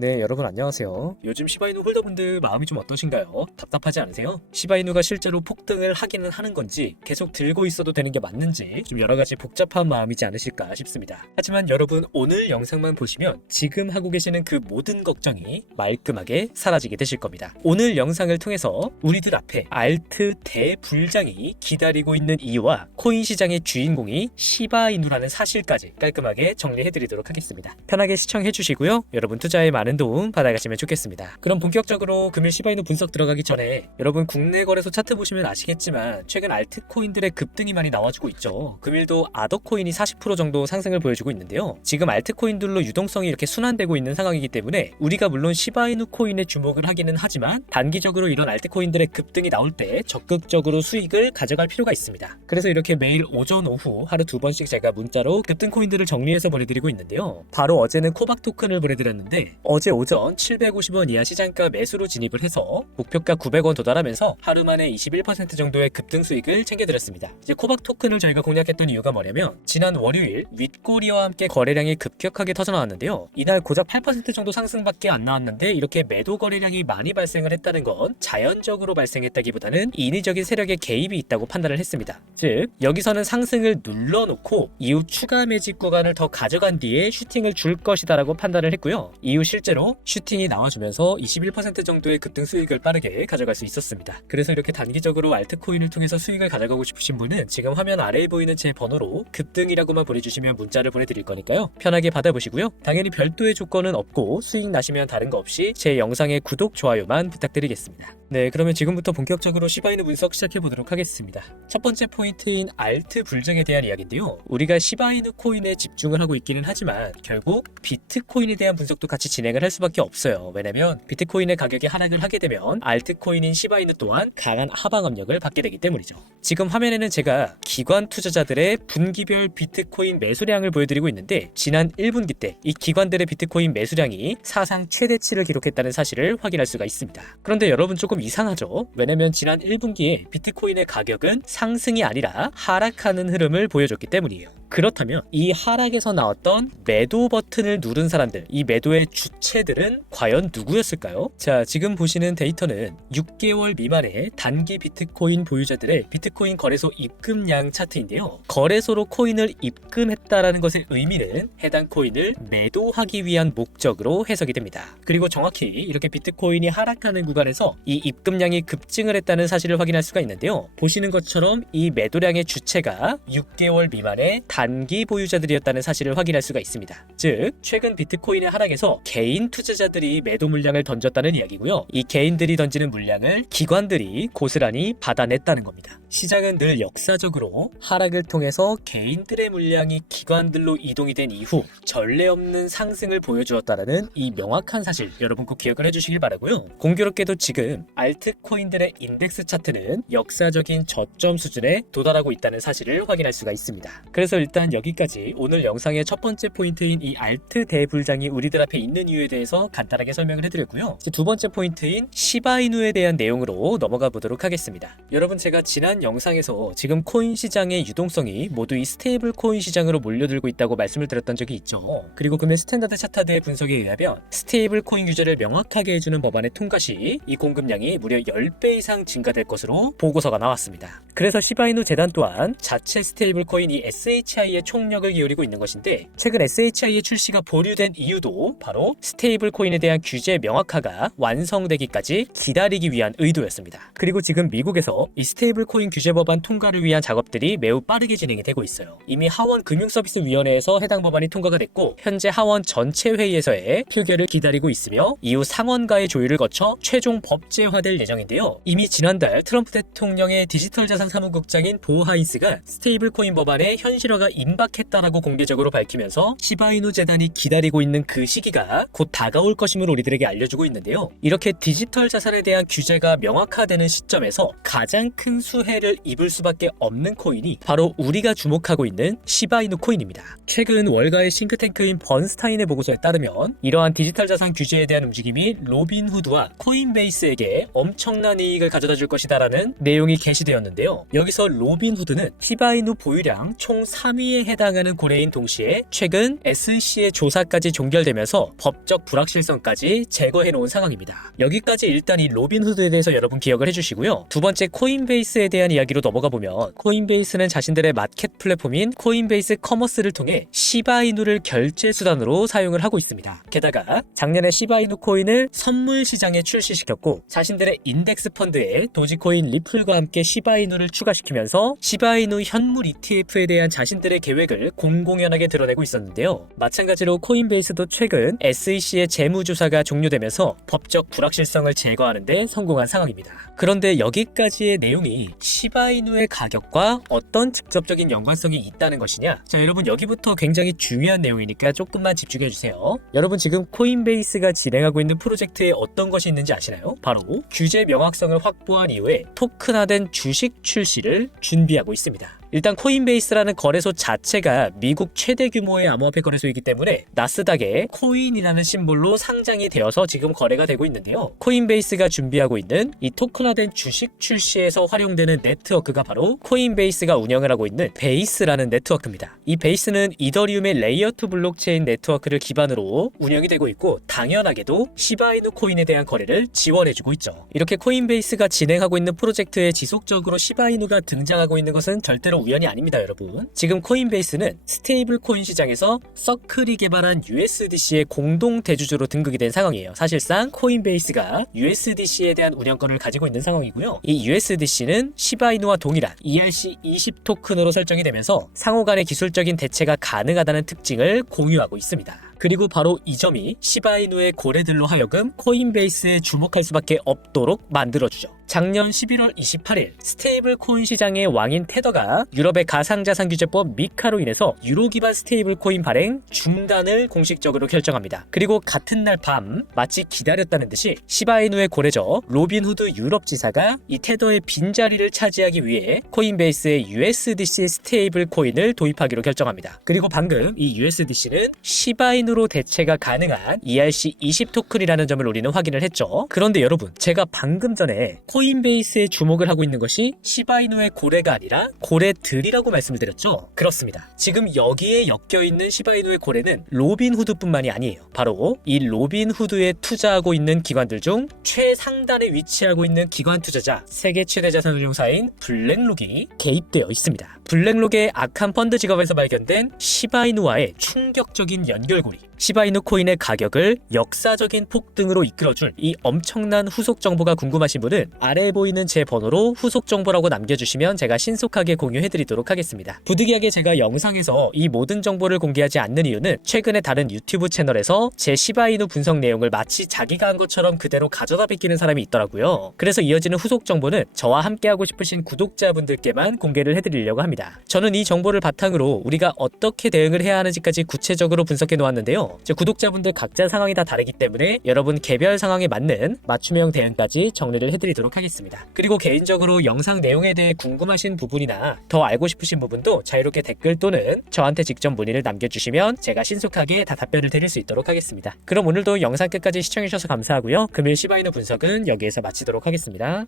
네, 여러분 안녕하세요. 요즘 시바이누 홀더분들 마음이 좀 어떠신가요? 답답하지 않으세요? 시바이누가 실제로 폭등을 하기는 하는 건지 계속 들고 있어도 되는 게 맞는지 좀 여러 가지 복잡한 마음이지 않으실까 싶습니다. 하지만 여러분 오늘 영상만 보시면 지금 하고 계시는 그 모든 걱정이 말끔하게 사라지게 되실 겁니다. 오늘 영상을 통해서 우리들 앞에 알트 대불장이 기다리고 있는 이유와 코인 시장의 주인공이 시바이누라는 사실까지 깔끔하게 정리해드리도록 하겠습니다. 편하게 시청해주시고요. 여러분 투자에 많은 도움 받아가시면 좋겠습니다. 그럼 본격적으로 금일 시바이누 분석 들어가기 전에 여러분 국내 거래소 차트 보시면 아시겠지만 최근 알트코인들의 급등이 많이 나와주고 있죠. 금일도 아더코인이 40% 정도 상승을 보여주고 있는데요. 지금 알트코인들로 유동성이 이렇게 순환되고 있는 상황이기 때문에 우리가 물론 시바이누 코인에 주목을 하기는 하지만 단기적으로 이런 알트코인들의 급등이 나올 때 적극적으로 수익을 가져갈 필요가 있습니다. 그래서 이렇게 매일 오전 오후 하루 2번씩 제가 문자로 급등 코인들을 정리해서 보내드리고 있는데요. 바로 어제는 코박 토큰을 보내드렸는데 어제 오전 750원 이하 시장가 매수로 진입을 해서 목표가 900원 도달하면서 하루 만에 21% 정도의 급등 수익을 챙겨드렸습니다. 이제 코박 토큰을 저희가 공략했던 이유가 뭐냐면 지난 월요일 윗꼬리와 함께 거래량이 급격하게 터져나왔는데요. 이날 고작 8% 정도 상승밖에 안 나왔는데 이렇게 매도 거래량이 많이 발생을 했다는 건 자연적으로 발생했다기보다는 인위적인 세력의 개입이 있다고 판단을 했습니다. 즉 여기서는 상승을 눌러놓고 이후 추가 매집 구간을 더 가져간 뒤에 슈팅을 줄 것이다라고 판단을 했고요. 이후 실제로 슈팅이 나와주면서 21% 정도의 급등 수익을 빠르게 가져갈 수 있었습니다. 그래서 이렇게 단기적으로 알트코인을 통해서 수익을 가져가고 싶으신 분은 지금 화면 아래에 보이는 제 번호로 급등이라고만 보내주시면 문자를 보내드릴 거니까요. 편하게 받아보시고요. 당연히 별도의 조건은 없고 수익 나시면 다른 거 없이 제 영상의 구독, 좋아요만 부탁드리겠습니다. 네, 그러면 지금부터 본격적으로 시바이누 분석 시작해보도록 하겠습니다. 첫 번째 포인트인 알트 불정에 대한 이야기인데요. 우리가 시바이누 코인에 집중을 하고 있기는 하지만 결국 비트코인에 대한 분석도 같이 진행을 할 수밖에 없어요. 왜냐면 비트코인의 가격이 하락을 하게 되면 알트코인인 시바이누 또한 강한 하방 압력을 받게 되기 때문이죠. 지금 화면에는 제가 기관 투자자들의 분기별 비트코인 매수량을 보여드리고 있는데 지난 1분기 때 이 기관들의 비트코인 매수량이 사상 최대치를 기록했다는 사실을 확인할 수가 있습니다. 그런데 여러분 조금 이상하죠? 왜냐면 지난 1분기에 비트코인의 가격은 상승이 아니라 하락하는 흐름을 보여줬기 때문이에요. 그렇다면 이 하락에서 나왔던 매도 버튼을 누른 사람들, 이 매도의 주체들은 과연 누구였을까요? 자, 지금 보시는 데이터는 6개월 미만의 단기 비트코인 보유자들의 비트코인 거래소 입금량 차트인데요. 거래소로 코인을 입금했다라는 것의 의미는 해당 코인을 매도하기 위한 목적으로 해석이 됩니다. 그리고 정확히 이렇게 비트코인이 하락하는 구간에서 이 입금량이 급증을 했다는 사실을 확인할 수가 있는데요. 보시는 것처럼 이 매도량의 주체가 6개월 미만의 단기 보유자들이었다는 사실을 확인할 수가 있습니다. 즉 최근 비트코인의 하락에서 개인 투자자들이 매도 물량을 던졌다는 이야기고요. 이 개인들이 던지는 물량을 기관들이 고스란히 받아냈다는 겁니다. 시장은 늘 역사적으로 하락을 통해서 개인들의 물량이 기관들로 이동이 된 이후 전례 없는 상승을 보여주었다는 이 명확한 사실 여러분 꼭 기억을 해주시길 바라고요. 공교롭게도 지금 알트코인들의 인덱스 차트는 역사적인 저점 수준에 도달하고 있다는 사실을 확인할 수가 있습니다. 그래서 일단 여기까지 오늘 영상의 첫 번째 포인트인 이 알트 대불장이 우리들 앞에 있는 이유에 대해서 간단하게 설명을 해드렸고요. 이제 두 번째 포인트인 시바이누에 대한 내용으로 넘어가 보도록 하겠습니다. 여러분 제가 지난 영상에서 지금 코인 시장의 유동성이 모두 이 스테이블 코인 시장으로 몰려들고 있다고 말씀을 드렸던 적이 있죠. 그리고 금일 스탠다드 차트의 분석에 의하면 스테이블 코인 규제를 명확하게 해주는 법안의 통과 시 이 공급량이 무려 10배 이상 증가될 것으로 보고서가 나왔습니다. 그래서 시바이누 재단 또한 자체 스테이블 코인 이 SHI에 총력을 기울이고 있는 것인데 최근 SHI의 출시가 보류된 이유도 바로 스테이블 코인에 대한 규제 명확화가 완성되기까지 기다리기 위한 의도였습니다. 그리고 지금 미국에서 이 스테이블 코인 규제 법안 통과를 위한 작업들이 매우 빠르게 진행이 되고 있어요. 이미 하원 금융서비스위원회에서 해당 법안이 통과가 됐고 현재 하원 전체 회의에서의 표결을 기다리고 있으며 이후 상원과의 조율을 거쳐 최종 법제화될 예정인데요. 이미 지난달 트럼프 대통령의 디지털 자산 사무국장인 보 하인스가 스테이블 코인 법안의 현실화가 임박했다라고 공개적으로 밝히면서 시바이누 재단이 기다리고 있는 그 시기가 곧 다가올 것임을 우리들에게 알려주고 있는데요. 이렇게 디지털 자산에 대한 규제가 명확화되는 시점에서 가장 큰 수혜를 입을 수밖에 없는 코인이 바로 우리가 주목하고 있는 시바이누 코인입니다. 최근 월가의 싱크탱크인 번스타인의 보고서에 따르면 이러한 디지털 자산 규제에 대한 움직임이 로빈후드와 코인베이스에게 엄청난 이익을 가져다 줄 것이다라는 내용이 게시되었는데요. 여기서 로빈후드는 시바이누 보유량 총 3위에 해당하는 고래인 동시에 최근 SEC의 조사까지 종결되면서 법적 불확실성까지 제거해 놓은 상황입니다. 여기까지 일단 이 로빈후드에 대해서 여러분 기억을 해주시고요. 두 번째 코인베이스에 대한 이야기로 넘어가 보면 코인베이스는 자신들의 마켓 플랫폼인 코인베이스 커머스를 통해 시바이누를 결제 수단으로 사용을 하고 있습니다. 게다가 작년에 시바이누 코인을 선물 시장에 출시시켰고 자신들의 인덱스 펀드에 도지코인 리플과 함께 시바이누를 추가시키면서 시바이누 현물 ETF에 대한 자신들의 계획을 공공연하게 드러내고 있었는데요. 마찬가지로 코인베이스도 최근 SEC의 재무조사가 종료되면서 법적 불확실성을 제거하는 데 성공한 상황입니다. 그런데 여기까지의 내용이 시바이누의 가격과 어떤 직접적인 연관성이 있다는 것이냐? 자, 여러분 여기부터 굉장히 중요한 내용이니까 조금만 집중해주세요. 여러분 지금 코인베이스가 진행하고 있는 프로젝트에 어떤 것이 있는지 아시나요? 바로 규제 명확성을 확보한 이후에 토큰화된 주식 출시를 준비하고 있습니다. 일단 코인베이스라는 거래소 자체가 미국 최대 규모의 암호화폐 거래소이기 때문에 나스닥에 코인이라는 심볼로 상장이 되어서 지금 거래가 되고 있는데요. 코인베이스가 준비하고 있는 이 토큰화된 주식 출시에서 활용되는 네트워크가 바로 코인베이스가 운영을 하고 있는 베이스라는 네트워크입니다. 이 베이스는 이더리움의 레이어2 블록체인 네트워크를 기반으로 운영이 되고 있고 당연하게도 시바이누 코인에 대한 거래를 지원해주고 있죠. 이렇게 코인베이스가 진행하고 있는 프로젝트에 지속적으로 시바이누가 등장하고 있는 것은 절대로 우연이 아닙니다, 여러분. 지금 코인베이스는 스테이블 코인 시장에서 서클이 개발한 USDC의 공동 대주주로 등극이 된 상황이에요. 사실상 코인베이스가 USDC에 대한 운영권을 가지고 있는 상황이고요. 이 USDC는 시바이누와 동일한 ERC20 토큰으로 설정이 되면서 상호 간의 기술적인 대체가 가능하다는 특징을 공유하고 있습니다. 그리고 바로 이 점이 시바이누의 고래들로 하여금 코인베이스에 주목할 수밖에 없도록 만들어주죠. 작년 11월 28일 스테이블 코인 시장의 왕인 테더가 유럽의 가상자산 규제법 미카로 인해서 유로 기반 스테이블 코인 발행 중단을 공식적으로 결정합니다. 그리고 같은 날 밤 마치 기다렸다는 듯이 시바이누의 고래죠 로빈후드 유럽 지사가 이 테더의 빈자리를 차지하기 위해 코인베이스의 USDC 스테이블 코인을 도입하기로 결정합니다. 그리고 방금 이 USDC는 시바이누로 대체가 가능한 ERC20 토큰이라는 점을 우리는 확인을 했죠. 그런데 여러분 제가 방금 전에 코인베이스에 주목을 하고 있는 것이 시바이누의 고래가 아니라 고래들이라고 말씀을 드렸죠. 그렇습니다. 지금 여기에 엮여있는 시바이누의 고래는 로빈후드뿐만이 아니에요. 바로 이 로빈후드에 투자하고 있는 기관들 중 최상단에 위치하고 있는 기관 투자자 세계 최대 자산운용사인 블랙록이 개입되어 있습니다. 블랙록의 악한 펀드 직업에서 발견된 시바이누와의 충격적인 연결고리, 시바이누 코인의 가격을 역사적인 폭등으로 이끌어줄 이 엄청난 후속 정보가 궁금하신 분은 아래에 보이는 제 번호로 후속 정보라고 남겨주시면 제가 신속하게 공유해드리도록 하겠습니다. 부득이하게 제가 영상에서 이 모든 정보를 공개하지 않는 이유는 최근에 다른 유튜브 채널에서 제 시바이누 분석 내용을 마치 자기가 한 것처럼 그대로 가져다 베끼는 사람이 있더라고요. 그래서 이어지는 후속 정보는 저와 함께하고 싶으신 구독자분들께만 공개를 해드리려고 합니다. 저는 이 정보를 바탕으로 우리가 어떻게 대응을 해야 하는지까지 구체적으로 분석해 놓았는데요. 구독자분들 각자 상황이 다 다르기 때문에 여러분 개별 상황에 맞는 맞춤형 대응까지 정리를 해드리도록 하겠습니다. 그리고 개인적으로 영상 내용에 대해 궁금하신 부분이나 더 알고 싶으신 부분도 자유롭게 댓글 또는 저한테 직접 문의를 남겨주시면 제가 신속하게 다 답변을 드릴 수 있도록 하겠습니다. 그럼 오늘도 영상 끝까지 시청해주셔서 감사하고요. 금일 시바이누 분석은 여기에서 마치도록 하겠습니다.